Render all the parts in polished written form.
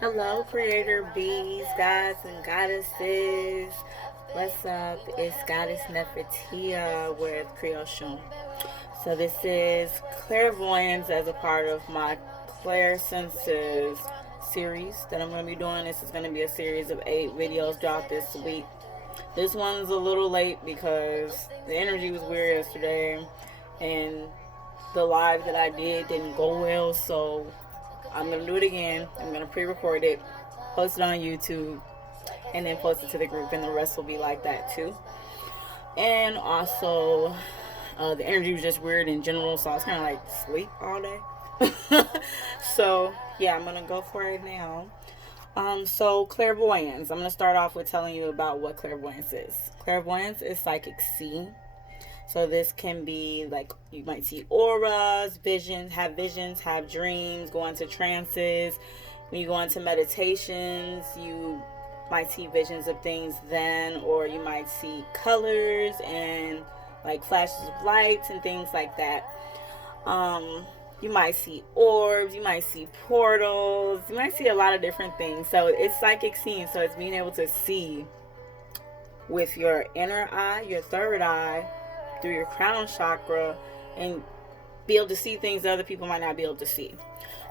Hello, creator bees, gods, and goddesses. What's up? It's Goddess Nefertia with Creation. So this is Clairvoyance as a part of my CLAIRSENSES series that I'm going to be doing. This is going to be a series of 8 videos dropped this week. This one's a little late because the energy was weird yesterday and the live that I did didn't go well, so I'm going to do it again. I'm going to pre-record it, post it on YouTube, and then post it to the group, and the rest will be like that too. And also, the energy was just weird in general, so I was kind of like sleep all day. So, yeah, I'm going to go for it now. So clairvoyance. I'm going to start off with telling you about what clairvoyance is. Clairvoyance is psychic seeing. So this can be like you might see auras, visions, have dreams, go into trances. When you go into meditations, you might see visions of things then, or you might see colors and like flashes of lights and things like that. You might see orbs, you might see portals, you might see a lot of different things. So it's psychic seeing, so it's being able to see with your inner eye, your third eye, through your crown chakra, and be able to see things that other people might not be able to see.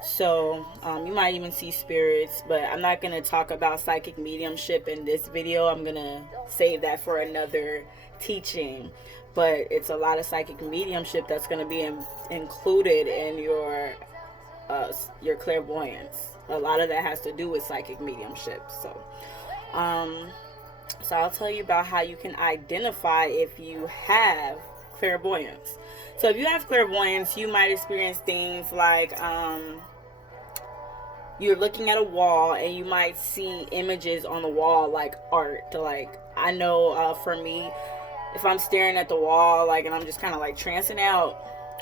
So you might even see spirits, but I'm not going to talk about psychic mediumship in this video. I'm going to save that for another teaching. But it's a lot of psychic mediumship that's going to be included in your clairvoyance. A lot of that has to do with psychic mediumship. So I'll tell you about how you can identify if you have clairvoyance. So if you have clairvoyance, you might experience things like you're looking at a wall and you might see images on the wall like art. Like I know for me, if I'm staring at the wall like and I'm just kind of like trancing out,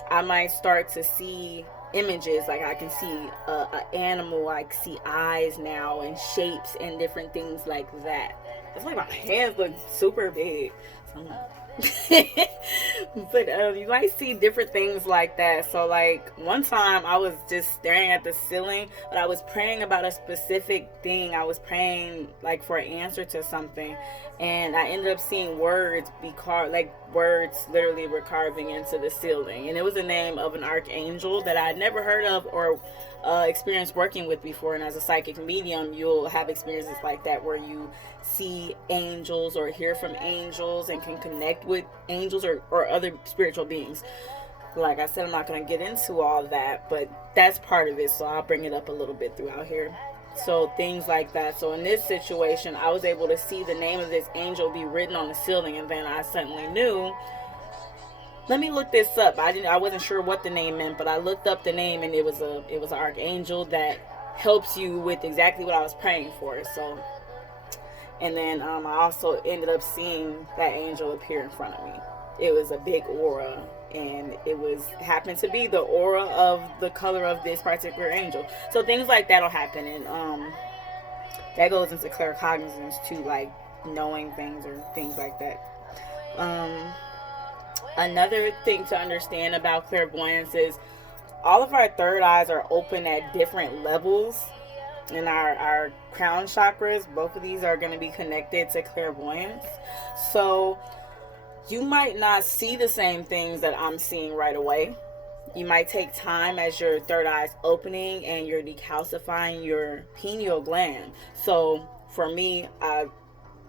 I might start to see images. Like I can see an animal, I can see eyes now and shapes and different things like that. It's like my hands look super big. But you might see different things like that. So like one time I was just staring at the ceiling, but I was praying about a specific thing. I was praying like for an answer to something, and I ended up seeing words be carved, like words literally were carving into the ceiling, and it was the name of an archangel that I had never heard of or experienced working with before. And as a psychic medium, you'll have experiences like that where you see angels or hear from angels and can connect with angels or other spiritual beings. Like I said, I'm not going to get into all that, but that's part of it, so I'll bring it up a little bit throughout here. So things like that. So in this situation, I was able to see the name of this angel be written on the ceiling, and then I suddenly knew, let me look this up. I wasn't sure what the name meant, but I looked up the name, and it was an archangel that helps you with exactly what I was praying for. So, and then I also ended up seeing that angel appear in front of me. It was a big aura, and it happened to be the aura of the color of this particular angel. So things like that'll happen, and that goes into claircognizance too, like knowing things or things like that. Another thing to understand about clairvoyance is all of our third eyes are open at different levels in our crown chakras. Both of these are going to be connected to clairvoyance. So you might not see the same things that I'm seeing right away. You might take time as your third eye is opening and you're decalcifying your pineal gland. So for me, I've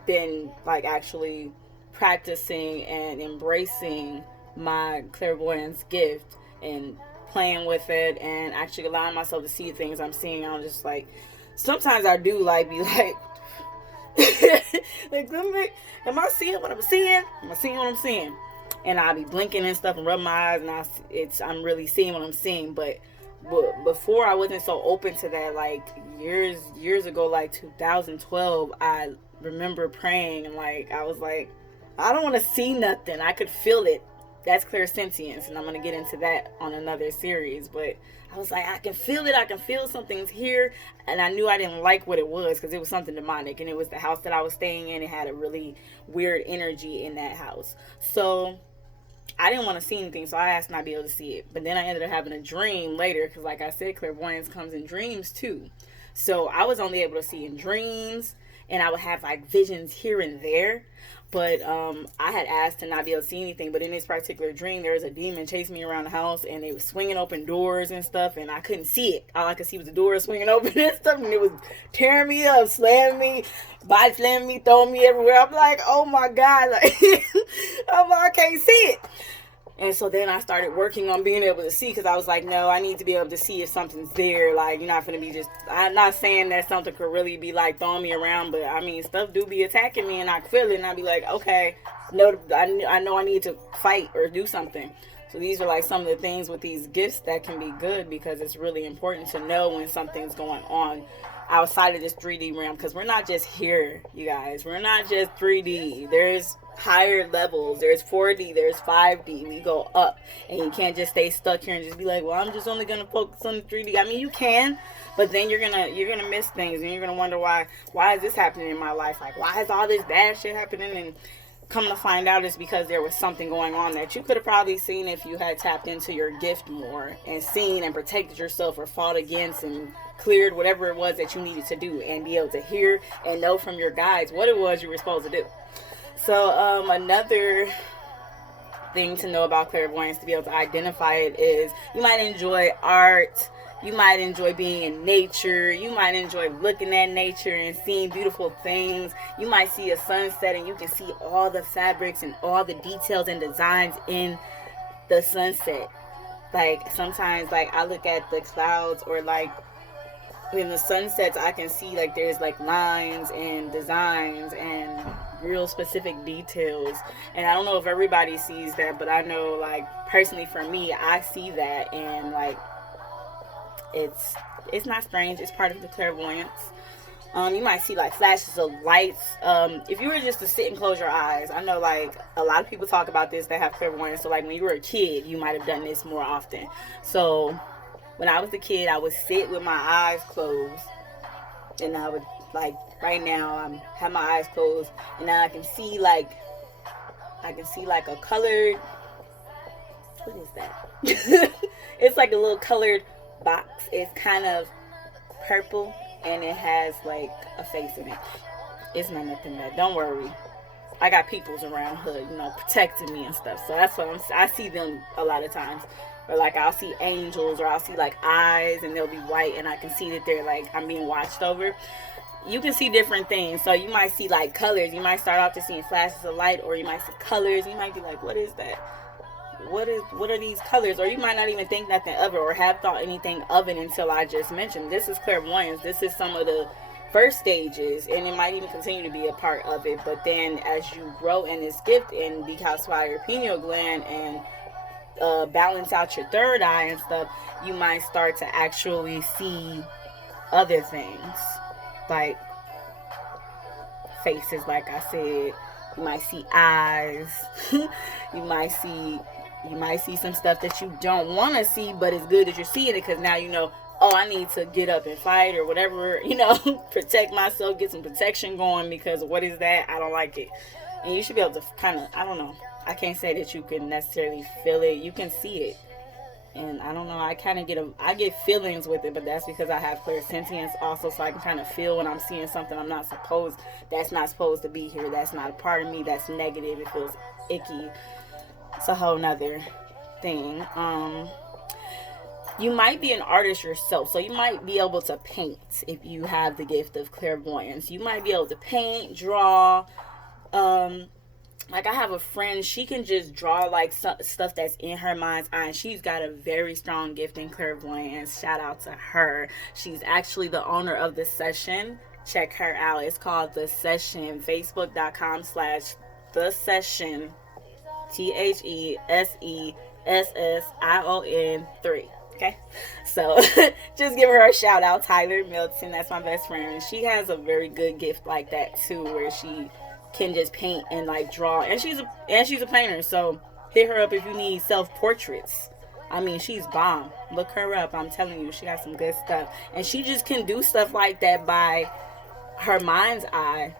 been like actually practicing and embracing my clairvoyance gift and playing with it and actually allowing myself to see things I'm seeing. I'm just like, sometimes I do like be like like, am I seeing what I'm seeing? Am I seeing what I'm seeing? And I'll be blinking and stuff and rubbing my eyes, and I'm really seeing what I'm seeing. But before I wasn't so open to that. Like years ago, like 2012, I remember praying and like I was like, I don't want to see nothing. I could feel it. That's clairsentience, and I'm going to get into that on another series. But I was like, I can feel it. I can feel something's here. And I knew I didn't like what it was because it was something demonic. And it was the house that I was staying in. It had a really weird energy in that house. So I didn't want to see anything, so I asked not to be able to see it. But then I ended up having a dream later because, like I said, clairvoyance comes in dreams too. So I was only able to see in dreams, and I would have like visions here and there. But I had asked to not be able to see anything. But in this particular dream, there was a demon chasing me around the house, and they was swinging open doors and stuff, and I couldn't see it. All I could see was the doors swinging open and stuff, and it was tearing me up, slamming me, body slamming me, throwing me everywhere. I'm like, oh my God, like I'm like, I can't see it. And so then I started working on being able to see, because I was like, no, I need to be able to see if something's there. Like, you're not going to be just, I'm not saying that something could really be like throwing me around, but I mean, stuff do be attacking me, and I feel it, and I be like, okay, no, I know I need to fight or do something. So these are like some of the things with these gifts that can be good, because it's really important to know when something's going on outside of this 3D realm, because we're not just here, you guys. We're not just 3D. There's higher levels. There's 4D, there's 5D. We go up, and you can't just stay stuck here and just be like, well, I'm just only gonna focus on 3D. I mean, you can, but then you're gonna miss things, and you're gonna wonder why is this happening in my life? Like, why is all this bad shit happening? And come to find out, it's because there was something going on that you could have probably seen if you had tapped into your gift more and seen and protected yourself, or fought against and cleared whatever it was that you needed to do, and be able to hear and know from your guides what it was you were supposed to do. So another thing to know about clairvoyance, to be able to identify it, is you might enjoy art, you might enjoy being in nature, you might enjoy looking at nature and seeing beautiful things. You might see a sunset and you can see all the fabrics and all the details and designs in the sunset. Like sometimes, like I look at the clouds, or like when the sun sets, I can see like there's like lines and designs and real specific details. And I don't know if everybody sees that, but I know, like, personally for me, I see that, and like it's not strange. It's part of the clairvoyance. You might see like flashes of lights. If you were just to sit and close your eyes, I know like a lot of people talk about this that have clairvoyance. So like when you were a kid, you might have done this more often. So when I was a kid, I would sit with my eyes closed, and I would, like, right now I have my eyes closed, and now I can see like a colored, what is that? It's like a little colored box. It's kind of purple, and it has like a face in it. It's not nothing bad. Don't worry. I got peoples around hood, protecting me and stuff. So that's what I see them a lot of times. Or like I'll see angels, or I'll see like eyes, and they'll be white, and I can see that they're like, I'm being watched over. You can see different things. So you might see like colors. You might start off to seeing flashes of light, or you might see colors. You might be like, what is that? What are these colors? Or you might not even think nothing of it, or have thought anything of it until I just mentioned. This is clairvoyance. This is some of the first stages, and it might even continue to be a part of it. But then as you grow in this gift and detoxify your pineal gland and balance out your third eye and stuff, you might start to actually see other things, like faces, like I said. You might see eyes. you might see some stuff that you don't want to see, but it's good that you're seeing it, because now you know, oh, I need to get up and fight, or whatever, protect myself, get some protection going, because what is that? I don't like it. And you should be able to kind of, I don't know, I can't say that you can necessarily feel it. You can see it. And I don't know, I get feelings with it, but that's because I have clairsentience also, so I can kind of feel when I'm seeing something that's not supposed to be here. That's not a part of me. That's negative. It feels icky. It's a whole nother thing. You might be an artist yourself, so you might be able to paint if you have the gift of clairvoyance. You might be able to paint, draw, like I have a friend, she can just draw like stuff that's in her mind's eye, and she's got a very strong gift in clairvoyance. Shout out to her. She's actually the owner of The Session. Check her out. It's called The Session. Facebook.com/The Session. THESESSION3. Okay, so just give her a shout out. Tyler Milton, that's my best friend. She has a very good gift like that too, where she can just paint and like draw, and she's a painter. So hit her up if you need self-portraits. I mean, she's bomb. Look her up. I'm telling you, she got some good stuff, and she just can do stuff like that by her mind's eye.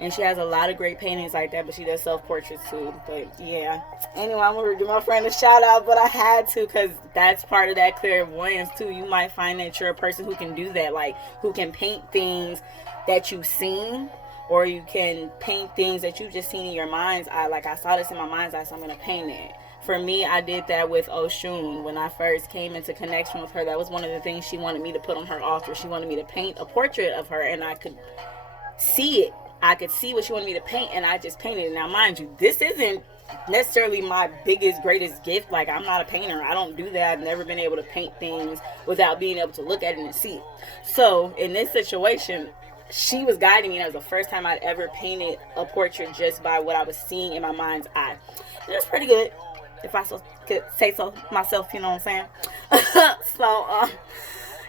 And she has a lot of great paintings like that, but she does self-portraits too. But yeah. Anyway, I'm going to give my friend a shout out, but I had to because that's part of that clairvoyance too. You might find that you're a person who can do that, like who can paint things that you've seen, or you can paint things that you've just seen in your mind's eye. Like I saw this in my mind's eye, so I'm going to paint it. For me, I did that with Oshun. When I first came into connection with her, that was one of the things she wanted me to put on her altar. She wanted me to paint a portrait of her, and I could see it. I could see what she wanted me to paint, and I just painted it. Now, mind you, this isn't necessarily my biggest, greatest gift. Like, I'm not a painter. I don't do that. I've never been able to paint things without being able to look at it and see it. So, in this situation, she was guiding me. That was the first time I'd ever painted a portrait just by what I was seeing in my mind's eye. It was pretty good, if I could say so myself, you know what I'm saying? So,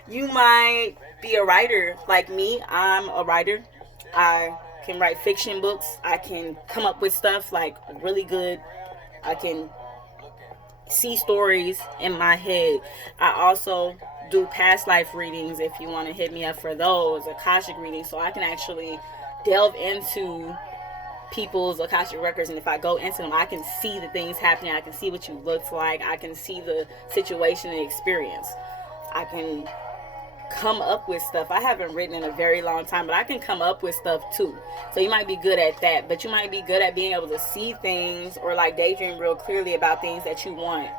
you might be a writer like me. I'm a writer. I can write fiction books. I can come up with stuff like really good. I can see stories in my head. I also do past life readings if you want to hit me up for those, Akashic readings, so I can actually delve into people's Akashic records, and if I go into them, I can see the things happening. I can see what you look like. I can see the situation and experience. I can come up with stuff. I haven't written in a very long time, but I can come up with stuff too. So you might be good at that, but you might be good at being able to see things or like daydream real clearly about things that you want.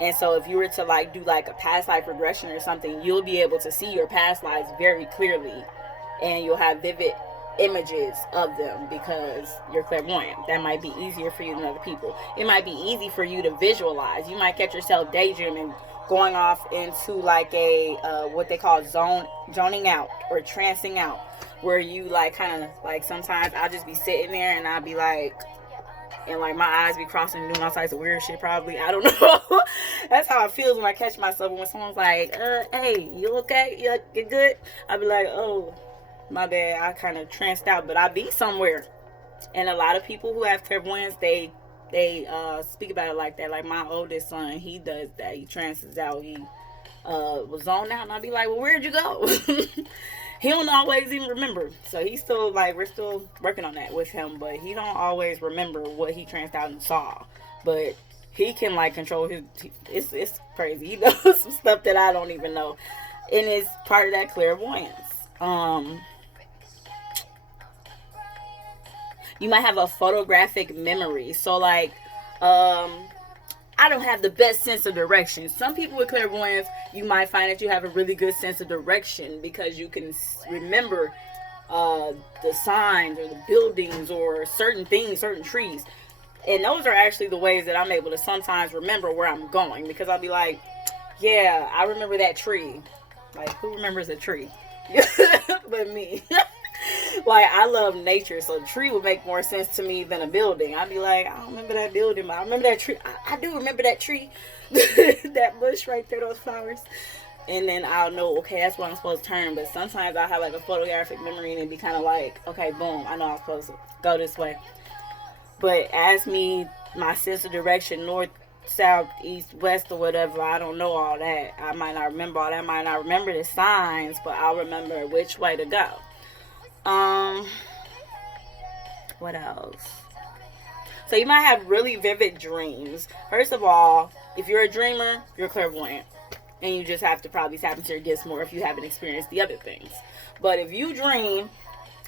And so if you were to like do like a past life regression or something, you'll be able to see your past lives very clearly, and you'll have vivid images of them because you're clairvoyant. That might be easier for you than other people. It might be easy for you to visualize. You might catch yourself daydreaming, going off into like a what they call zoning out or trancing out, where you like kind of like, sometimes I'll just be sitting there and I'll be like, and like my eyes be crossing and doing all types of weird shit probably. I don't know. That's how it feels when I catch myself. When someone's like, hey, you okay? You good? I'll be like, oh, my bad. I kind of tranced out, but I be somewhere. And a lot of people who have clairvoyance, they speak about it like that. Like my oldest son, he does that. He trances out. He was zoned out, and I'll be like, well, where'd you go? He don't always even remember. So he's still like, we're still working on that with him, but he don't always remember what he tranced out and saw. But he can like control his, it's crazy. He knows some stuff that I don't even know. And it's part of that clairvoyance. You might have a photographic memory. So like, I don't have the best sense of direction. Some people with clairvoyance, you might find that you have a really good sense of direction because you can remember the signs or the buildings or certain things, certain trees. And those are actually the ways that I'm able to sometimes remember where I'm going, because I'll be like, yeah, I remember that tree. Like, who remembers a tree? But me. Like, I love nature, so a tree would make more sense to me than a building. I'd be like, I don't remember that building, but I remember that tree. I do remember that tree. That bush right there, those flowers. And then I'll know, okay, that's where I'm supposed to turn. But sometimes I'll have like a photographic memory and it'd be kind of like, okay, boom, I know I'm supposed to go this way. But as me, my sense of direction, north, south, east, west, or whatever, I don't know all that. I might not remember all that. I might not remember the signs, but I'll remember which way to go. What else? So you might have really vivid dreams. First of all, if you're a dreamer, you're clairvoyant. And you just have to probably tap into your gifts more if you haven't experienced the other things. But if you dream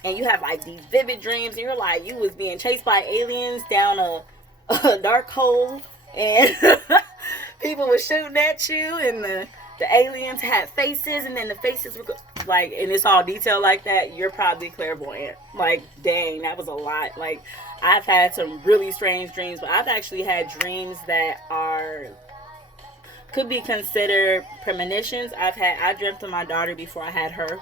and you have like these vivid dreams and you're like, you was being chased by aliens down a dark hole and people were shooting at you and the aliens had faces and then the faces were like, and it's all detailed like that, you're probably clairvoyant. Like, dang, that was a lot. Like, I've had some really strange dreams, but I've actually had dreams that could be considered premonitions. I dreamt of my daughter before I had her.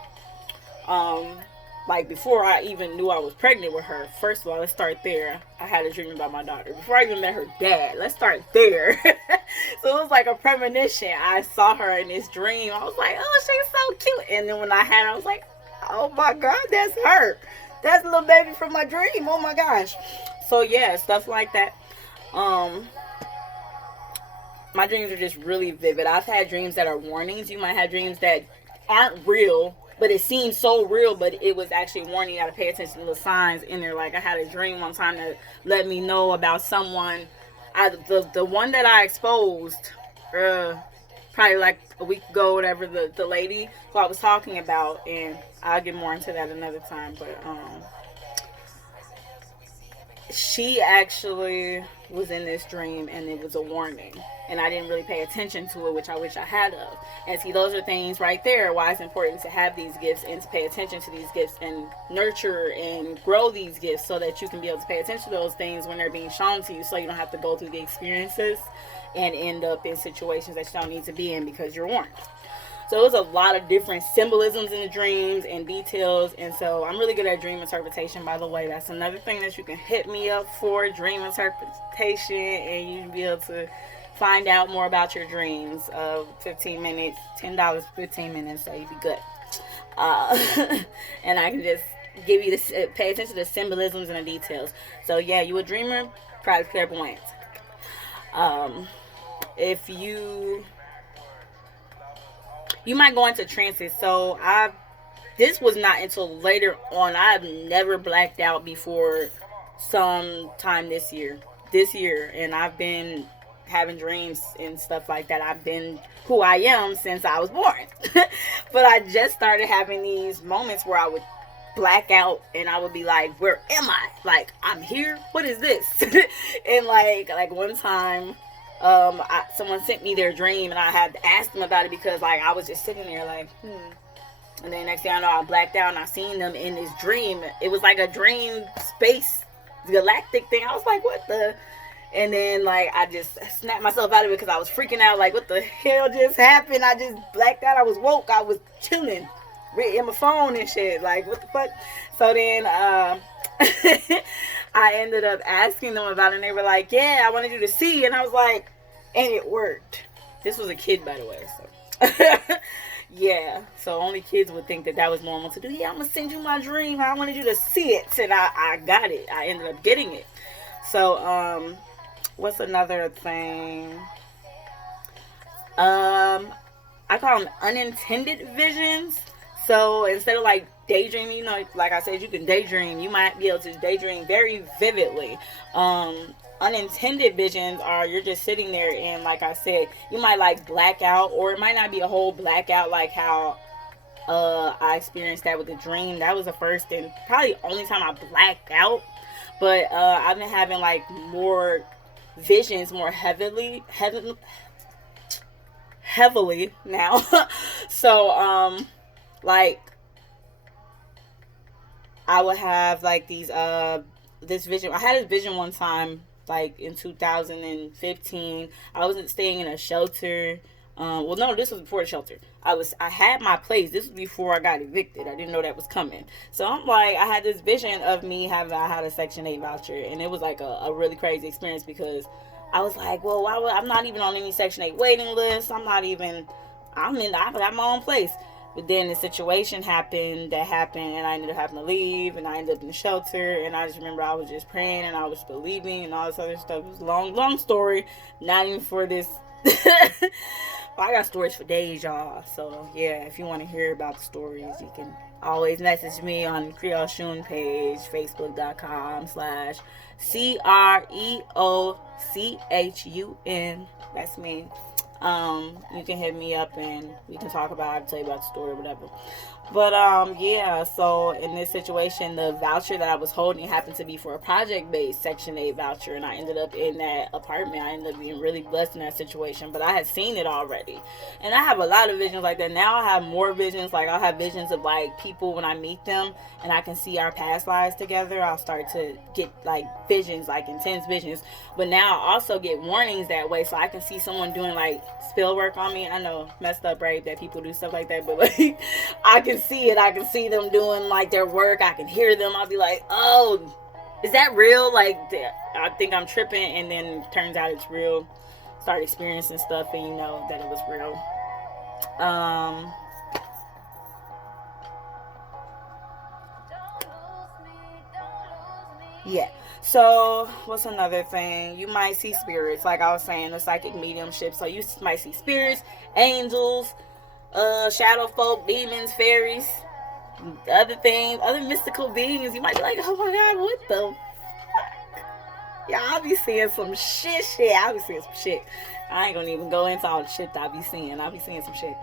Like before I even knew I was pregnant with her. First of all, let's start there. I had a dream about my daughter before I even met her dad. Let's start there. So it was like a premonition. I saw her in this dream. I was like, oh, she's so cute. And then when I had her, I was like, oh my God, that's her. That's the little baby from my dream. Oh my gosh. So yeah, stuff like that. My dreams are just really vivid. I've had dreams that are warnings. You might have dreams that aren't real, but it seemed so real, but it was actually warning you got to pay attention to the signs in there. Like I had a dream one time that let me know about someone. The one that I exposed, probably like a week ago, whatever, the lady who I was talking about, and I'll get more into that another time. But she actually was in this dream, and it was a warning, and I didn't really pay attention to it, which I wish I had of. And see, those are things right there why it's important to have these gifts and to pay attention to these gifts and nurture and grow these gifts so that you can be able to pay attention to those things when they're being shown to you, so you don't have to go through the experiences and end up in situations that you don't need to be in because you're warned. So there's a lot of different symbolisms in the dreams and details. And so I'm really good at dream interpretation, by the way. That's another thing that you can hit me up for, dream interpretation, and you'll be able to find out more about your dreams. 15 minutes, $10 for 15 minutes, so you'd be good. And I can just give you this, pay attention to the symbolisms and the details. So yeah, you a dreamer, practice clairvoyance. If you might go into trances. So this was not until later on. I've never blacked out before sometime this year, and I've been having dreams and stuff like that. I've been who I am since I was born. But I just started having these moments where I would black out and I would be like, where am I? Like, I'm here? What is this? And like one time, someone sent me their dream, and I had to ask them about it because like I was just sitting there like, and then next thing I know, I blacked out and I seen them in this dream. It was like a dream space galactic thing. I was like, what the? And then like I just snapped myself out of it because I was freaking out, like, what the hell just happened? I just blacked out. I was woke. I was chilling in my phone and shit, like, what the fuck? So then I ended up asking them about it, and they were like, yeah, I wanted you to see. And I was like, and it worked. This was a kid, by the way, so yeah, so only kids would think that was normal to do. Yeah, I'm gonna send you my dream, I wanted you to see it, and I got it. I ended up getting it. So what's another thing? I call them unintended visions. So instead of like daydreaming, you know, like I said, you can daydream. You might be able to daydream very vividly. Unintended visions are you're just sitting there, and like I said, you might like black out, or it might not be a whole blackout like how I experienced that with the dream. That was the first and probably only time I blacked out. But I've been having like more visions, more heavily now. So like I would have like these this vision. I had this vision one time, like in 2015. I wasn't staying in a shelter. Well, no, this was before the shelter. I had my place. This was before I got evicted. I didn't know that was coming. So I'm like, I had this vision of me I had a Section 8 voucher, and it was like a really crazy experience because I was like, well, I'm not even on any Section 8 waiting list. I got my own place. But then the situation happened, and I ended up having to leave, and I ended up in the shelter, and I just remember I was just praying, and I was believing, and all this other stuff. It was a long story, not even for this. I got stories for days, y'all. So, yeah, if you want to hear about the stories, you can always message me on Creole Shun page, facebook.com/CREOCHUN. That's me. You can hit me up and we can talk about it, tell you about the story or whatever. But yeah, so in this situation, the voucher that I was holding happened to be for a project-based Section 8 voucher, and I ended up in that apartment. I ended up being really blessed in that situation, but I had seen it already. And I have a lot of visions like that. Now I have more visions. Like I'll have visions of like people when I meet them and I can see our past lives together. I'll start to get like visions, like intense visions. But now I also get warnings that way, so I can see someone doing like spell work on me. I know, messed up, right, that people do stuff like that, but like I can see it. I can see them doing like their work. I can hear them. I'll be like, oh, is that real? Like, I think I'm tripping, and then turns out it's real. Start experiencing stuff, and you know that it was real. Yeah. So, what's another thing? You might see spirits, like I was saying, the psychic mediumship. So you might see spirits, angels, shadow folk, demons, fairies, other mystical beings, you might be like, oh my God, what the yeah, I'll be seeing some shit. I'll be seeing some shit. I ain't gonna even go into all the shit that I'll be seeing. I'll be seeing some shit.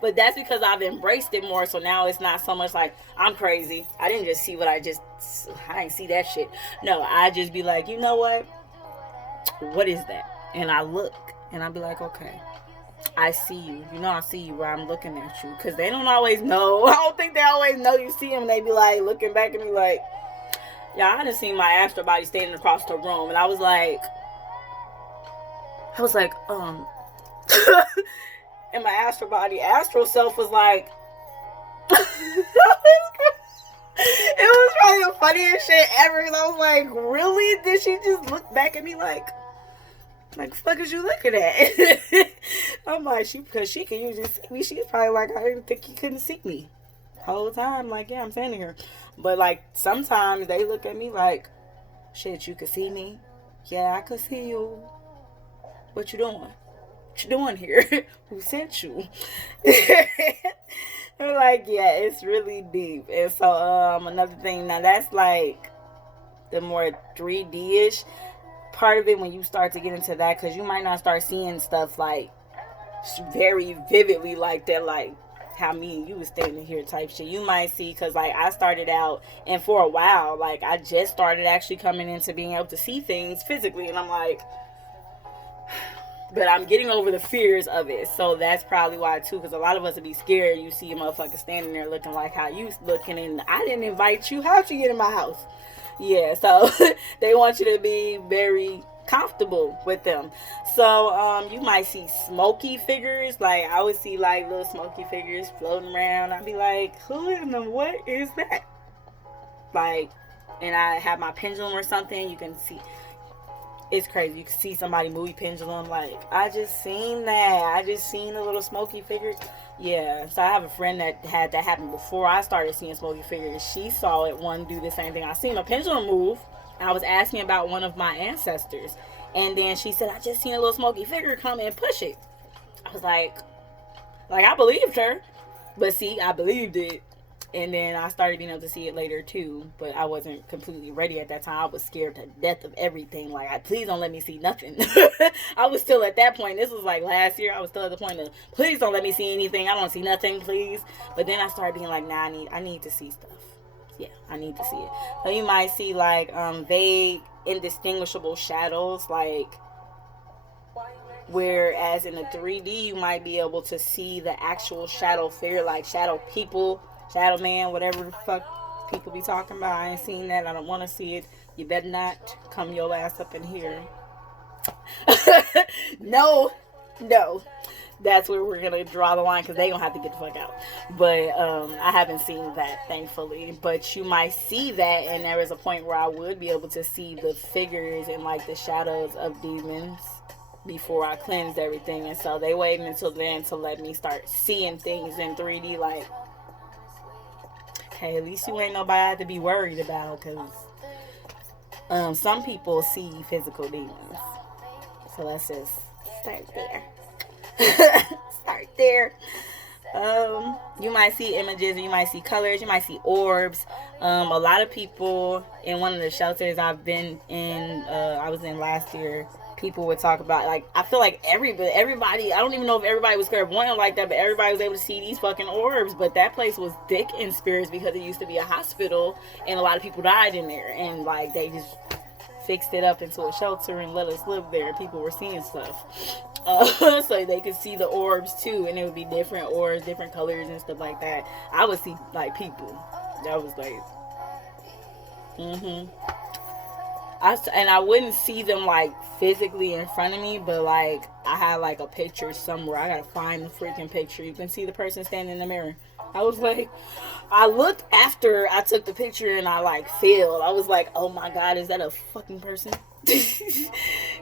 But that's because I've embraced it more. So now it's not so much like, I'm crazy. I didn't just see I didn't see that shit. No, I just be like, you know what? What is that? And I look and I'll be like, okay, I see you. You know, I see you where I'm looking at you. Because they don't always know. I don't think they always know you see them. They be like looking back at me like, yeah, I done seen my astral body standing across the room, and I was like, and my astral self was like, it was probably the funniest shit ever, and I was like, really? Did she just look back at me like the fuck is you looking at? I'm like, because she can usually see me, she's probably like, I didn't think you couldn't see me. Whole time, like, yeah, I'm standing here. But like sometimes they look at me like, shit, you could see me? Yeah, I could see you. What you doing? What you doing here? Who sent you? They're like, yeah, it's really deep. And so another thing, now that's like the more 3D-ish part of it when you start to get into that, because you might not start seeing stuff like very vividly like that, like how me and you was standing here type shit. You might see, because like I started out, and for a while, like I just started actually coming into being able to see things physically, and I'm like, but I'm getting over the fears of it. So that's probably why too, because a lot of us would be scared. You see a motherfucker standing there looking like how you looking, and I didn't invite you. How'd you get in my house? Yeah, so they want you to be very comfortable with them. So you might see smoky figures. Like I would see like little smoky figures floating around. I'd be like, who in the what is that? Like, and I have my pendulum or something. You can see, it's crazy. You can see somebody movie pendulum. Like, I just seen that. I just seen a little smoky figure. Yeah, so I have a friend that had that happen before I started seeing smoky figures. She saw it one do the same thing. I seen a pendulum move. I was asking about one of my ancestors, and then she said, I just seen a little smoky figure come and push it. I was like I believed her, but see, I believed it, and then I started being able to see it later too, but I wasn't completely ready at that time. I was scared to death of everything. Like, please don't let me see nothing. I was still at that point. This was like last year. I was still at the point of, please don't let me see anything. I don't see nothing, please. But then I started being like, nah, I need to see stuff. Yeah, I need to see it. So you might see like vague, indistinguishable shadows, like, whereas in the 3D you might be able to see the actual shadow figure, like shadow people, shadow man, whatever the fuck people be talking about. I ain't seen that. I don't want to see it. You better not come your ass up in here. No. That's where we're gonna draw the line, because they gonna have to get the fuck out. But I haven't seen that, thankfully. But you might see that, and there is a point where I would be able to see the figures and like the shadows of demons before I cleansed everything. And so they waited until then to let me start seeing things in 3D. Like, hey, at least you ain't nobody I have to be worried about, because some people see physical demons. So let's just start there. Start there. You might see images, you might see colors, you might see orbs. A lot of people in one of the shelters I've been in, I was in last year, people would talk about, like, I feel like everybody, I don't even know if everybody was clairvoyant like that, but everybody was able to see these fucking orbs. But that place was thick in spirits because it used to be a hospital, and a lot of people died in there, and like they just fixed it up into a shelter and let us live there. People were seeing stuff. So they could see the orbs too, and it would be different orbs, different colors and stuff like that. I would see like people. That was like, and I wouldn't see them like physically in front of me, but like I had like a picture somewhere. I gotta find the freaking picture. You can see the person standing in the mirror. I was like, I looked after I took the picture and I like failed. I was like, oh my god, is that a fucking person?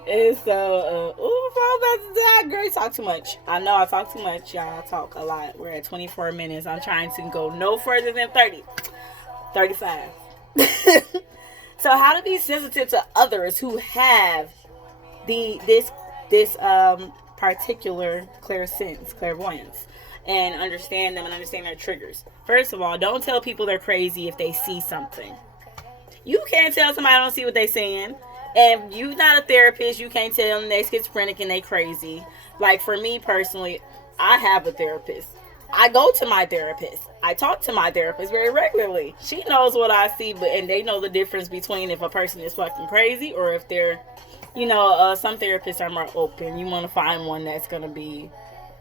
And so, I'm about to die. Girl, talk too much. I know I talk too much, y'all. I talk a lot. We're at 24 minutes. I'm trying to go no further than 30. 35. So how to be sensitive to others who have this particular clairsense, clairvoyance. and understand them and understand their triggers. First of all, don't tell people they're crazy if they see something. You can't tell somebody don't see what they're saying. And you're not a therapist, you can't tell them they schizophrenic and they crazy. Like for me personally, I have a therapist. I go to my therapist. I talk to my therapist very regularly. She knows what I see, and they know the difference between if a person is fucking crazy or if they're, some therapists are more open. You want to find one that's going to be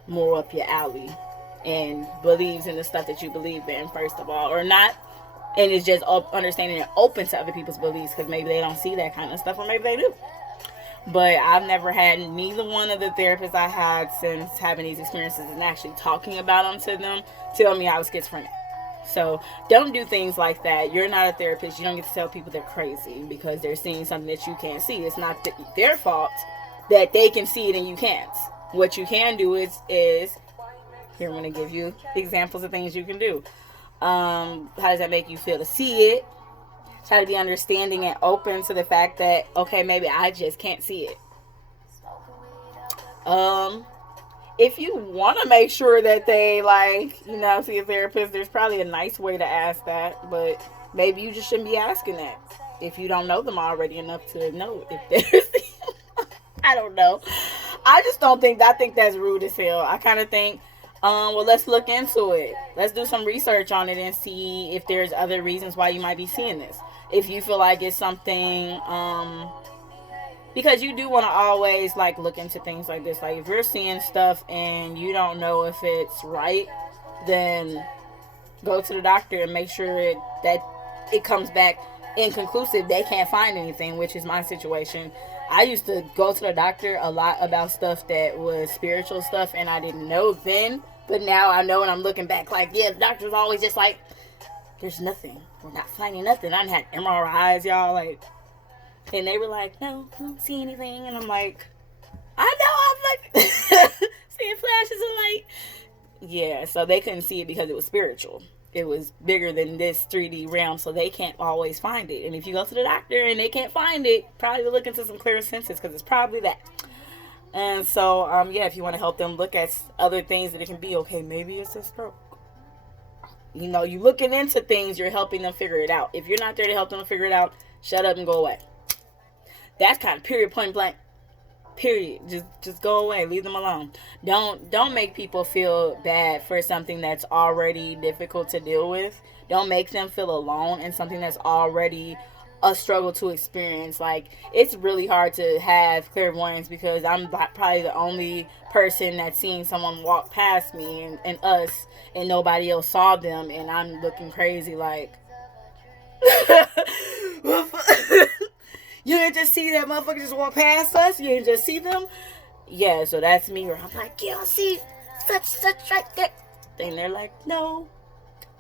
more up your alley and believes in the stuff that you believe in, first of all, or not. And it's just understanding and open to other people's beliefs because maybe they don't see that kind of stuff or maybe they do. But I've never had neither one of the therapists I had since having these experiences and actually talking about them to them tell me I was schizophrenic. So don't do things like that. You're not a therapist. You don't get to tell people they're crazy because they're seeing something that you can't see. It's not their fault that they can see it and you can't. What you can do is here I'm going to give you examples of things you can do. How does that make you feel to see it? Try to be understanding and open to the fact that, okay, maybe I just can't see it. If you want to make sure that they see a therapist, there's probably a nice way to ask that, but maybe you just shouldn't be asking that if you don't know them already enough to know if there's I don't know. I think that's rude as hell. I kind of think, well, let's look into it. Let's do some research on it and see if there's other reasons why you might be seeing this. If you feel like it's something, because you do want to always look into things like this. Like if you're seeing stuff and you don't know if it's right, then go to the doctor and make sure that it comes back inconclusive. They can't find anything, which is my situation. I used to go to the doctor a lot about stuff that was spiritual stuff, and I didn't know then. But now I know, and I'm looking back the doctor's always just there's nothing. We're not finding nothing. I had MRIs, y'all, and they were like, no, I don't see anything. And I'm like, I know, I'm seeing flashes of light. Yeah, so they couldn't see it because it was spiritual. It was bigger than this 3D realm, so they can't always find it. And if you go to the doctor and they can't find it, probably look into some clairsenses because it's probably that. And so, if you want to help them look at other things that it can be, okay, maybe it's a stroke. You looking into things, you're helping them figure it out. If you're not there to help them figure it out, shut up and go away. That's kind of period, point blank. Period. Just go away. Leave them alone. Don't make people feel bad for something that's already difficult to deal with. Don't make them feel alone in something that's already a struggle to experience. It's really hard to have clairvoyance because I'm probably the only person that's seeing someone walk past me and us, and nobody else saw them, and I'm looking crazy you didn't just see that motherfucker just walk past us? You didn't just see them? Yeah, so that's me where I'm you don't see such right there. And they're like, no,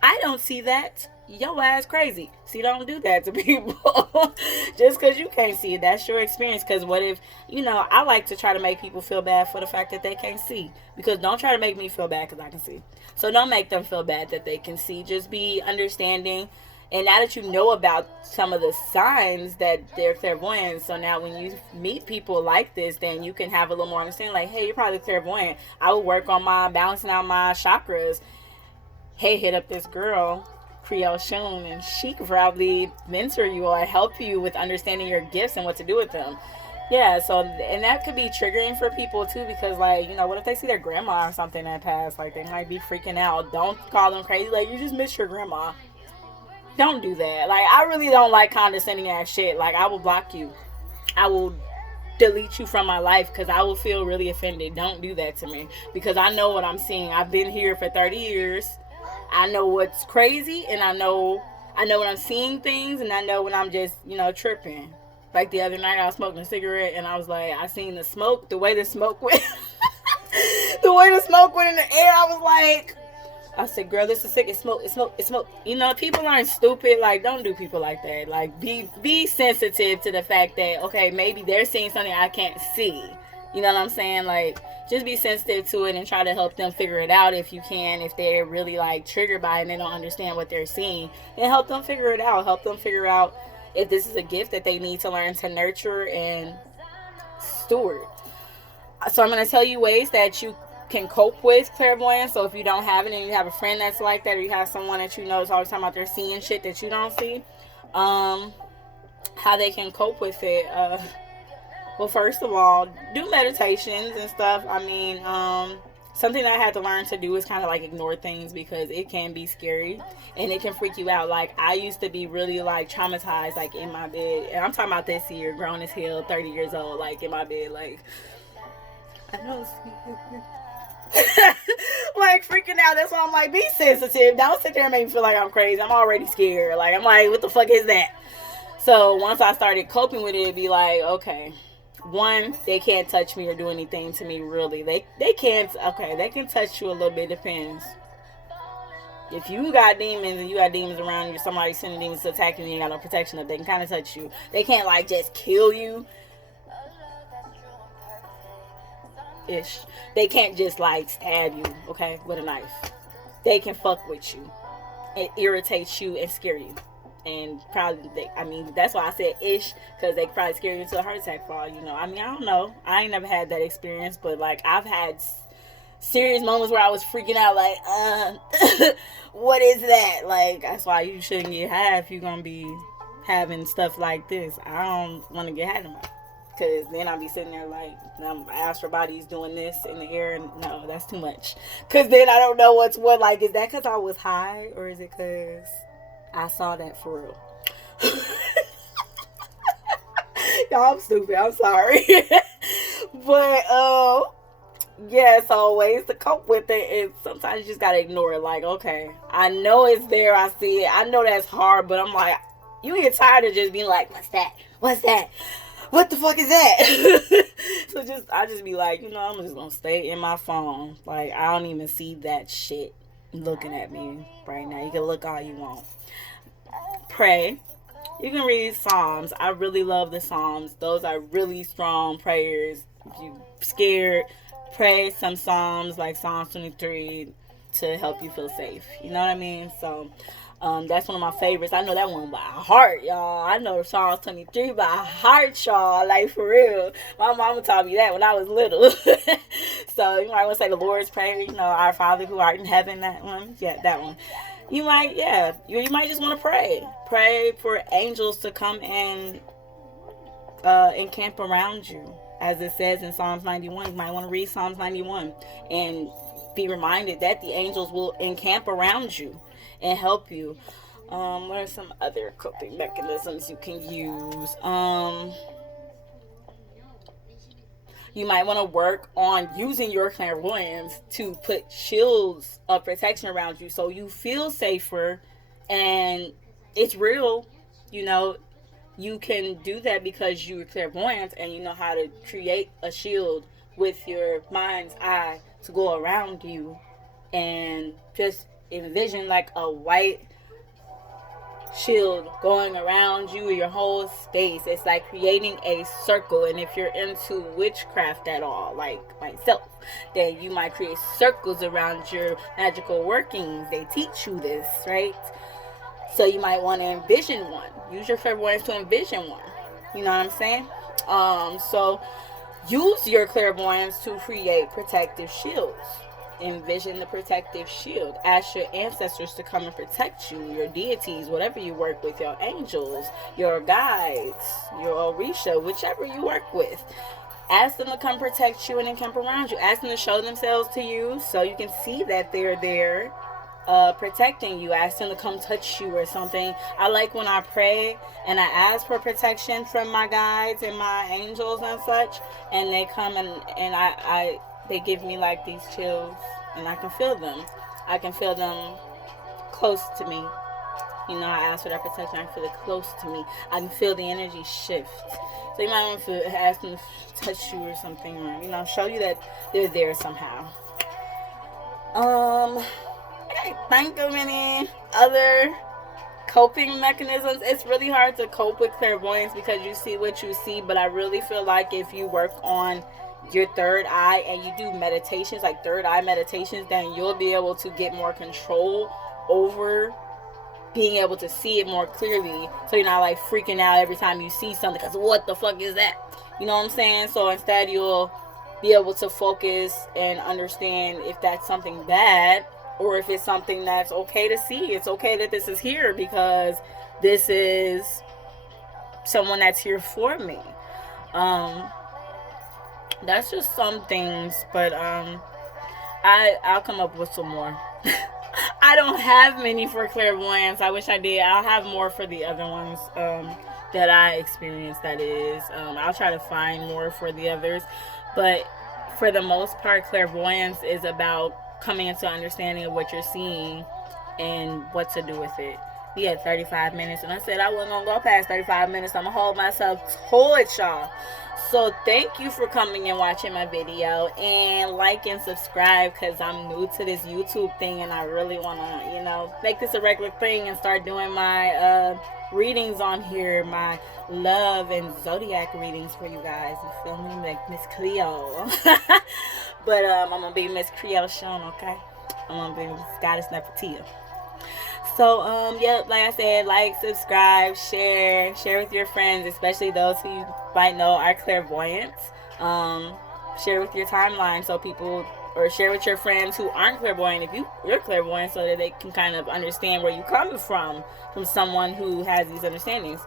I don't see that. Your ass crazy. See, don't do that to people. Just because you can't see it, that's your experience. Because what if, I like to try to make people feel bad for the fact that they can't see. Because don't try to make me feel bad because I can see. So don't make them feel bad that they can see. Just be understanding. And now that you know about some of the signs that they're clairvoyant, so now when you meet people like this, then you can have a little more understanding. Hey, you're probably clairvoyant. I will work on balancing out my chakras. Hey, hit up this girl, Clairsense, and she could probably mentor you or help you with understanding your gifts and what to do with them. Yeah, so, and that could be triggering for people too, because what if they see their grandma or something that passed? They might be freaking out. Don't call them crazy. You just missed your grandma. Don't do that. I really don't like condescending ass shit. I will block you. I will delete you from my life because I will feel really offended. Don't do that to me because I know what I'm seeing. I've been here for 30 years. I know what's crazy, and I know when I'm seeing things, and I know when I'm just, tripping. The other night I was smoking a cigarette, and I was I seen the smoke, the way the smoke went. The way the smoke went in the air, I was I said, girl, this is sick. It's smoke. It's smoke. It's smoke. People aren't stupid. Don't do people like that. Be sensitive to the fact that, okay, maybe they're seeing something I can't see. You know what I'm saying? Just be sensitive to it and try to help them figure it out if you can. If they're really, triggered by it and they don't understand what they're seeing, then help them figure it out. Help them figure out if this is a gift that they need to learn to nurture and steward. So I'm going to tell you ways that you can cope with clairvoyance. So if you don't have it and you have a friend that's like that, or you have someone that you know is always talking about they're seeing shit that you don't see, how they can cope with it. Well, first of all, do meditations and stuff. I mean, something that I had to learn to do is kind of like ignore things, because it can be scary and it can freak you out. Like, I used to be really like traumatized, like in my bed, and I'm talking about this year, grown as hell, 30 years old, like in my bed, like, I know, like freaking out. That's why I'm like, be sensitive. Don't sit there and make me feel like I'm crazy. I'm already scared. Like, I'm like, what the fuck is that? So once I started coping with it, it'd be like, okay, one, they can't touch me or do anything to me, really. They can't, okay, they can touch you a little bit, depends. If you got demons and you got demons around you, somebody sending demons to attack you and you ain't got no protection up, they can kind of touch you. They can't, like, just kill you. Ish. They can't just, like, stab you, okay, with a knife. They can fuck with you. It irritates you and scare you. And probably, that's why I said ish, because they probably scare you into a heart attack for all you know. I mean, I don't know. I ain't never had that experience, but, like, I've had serious moments where I was freaking out, like, what is that? Like, that's why you shouldn't get high if you're gonna be having stuff like this. I don't want to get high tomorrow, because then I'll be sitting there like, my astral body's doing this in the air, and no, that's too much. Because then I don't know what's what. Like, is that because I was high, or is it because I saw that for real? Y'all, I'm stupid. I'm sorry. But, yeah, so ways to cope with it is sometimes you just gotta ignore it. Like, okay, I know it's there. I see it. I know that's hard, but I'm like, you get tired of just being like, what's that? What's that? What the fuck is that? So I just be like, I'm just gonna stay in my phone. Like, I don't even see that shit looking at me right now. You can look all you want. Pray. You can read Psalms. I really love the Psalms. Those are really strong prayers. If you're scared, pray some Psalms, like Psalms 23, to help you feel safe. You know what I mean? So, that's one of my favorites. I know that one by heart, y'all. I know Psalms 23 by heart, y'all. Like, for real. My mama taught me that when I was little. So, you might want to say the Lord's Prayer, Our Father who art in heaven, that one. Yeah, that one. You might just want to pray. Pray for angels to come and encamp around you. As it says in Psalms 91. You might want to read Psalms 91 and be reminded that the angels will encamp around you and help you. What are some other coping mechanisms you can use? You might want to work on using your clairvoyance to put shields of protection around you so you feel safer and it's real. You can do that because you're clairvoyant and you know how to create a shield with your mind's eye to go around you, and just envision like a white shield going around you, your whole space. It's like creating a circle. And if you're into witchcraft at all, like myself, then you might create circles around your magical workings. They teach you this, right? So you might want to envision one. Use your clairvoyance to envision one. You know what I'm saying? So use your clairvoyance to create protective shields. Envision the protective shield. Ask your ancestors to come and protect you, your deities, whatever you work with, your angels, your guides, your Orisha, whichever you work with. Ask them to come protect you and encamp around you. Ask them to show themselves to you so you can see that they're there protecting you. Ask them to come touch you or something. I like when I pray and I ask for protection from my guides and my angels and such, and they come and they give me like these chills, and I can feel them. I can feel them close to me. I ask for that protection. I can feel it close to me. I can feel the energy shift. So you might want to ask them to touch you or something, or show you that they're there somehow. I can't think of any other coping mechanisms. It's really hard to cope with clairvoyance because you see what you see, but I really feel like if you work on your third eye and you do meditations, like third eye meditations, then you'll be able to get more control over being able to see it more clearly, so you're not like freaking out every time you see something because what the fuck is that? You know what I'm saying? So instead you'll be able to focus and understand if that's something bad or if it's something that's okay to see. It's okay that this is here because this is someone that's here for me. That's just some things, but I'll come up with some more. I don't have many for clairvoyance. I wish I did. I'll have more for the other ones that I experienced. That is, I'll try to find more for the others, but for the most part, clairvoyance is about coming into understanding of what you're seeing and what to do with it. We had 35 minutes, and I said I wasn't gonna go past 35 minutes. I'm gonna hold myself to it, y'all. So thank you for coming and watching my video, and like and subscribe because I'm new to this YouTube thing and I really want to, make this a regular thing and start doing my readings on here, my love and zodiac readings for you guys. You feel me? Like Miss Cleo. But I'm going to be Miss Creation, okay? I'm going to be Miss Goddess Nefertia. So, like I said, like, subscribe, share with your friends, especially those who you might know are clairvoyants. Share with your timeline so people, or share with your friends who aren't clairvoyant if you're clairvoyant, so that they can kind of understand where you're coming from someone who has these understandings.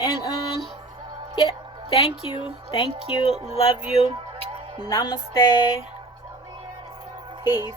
And, yeah, thank you, love you, namaste, peace.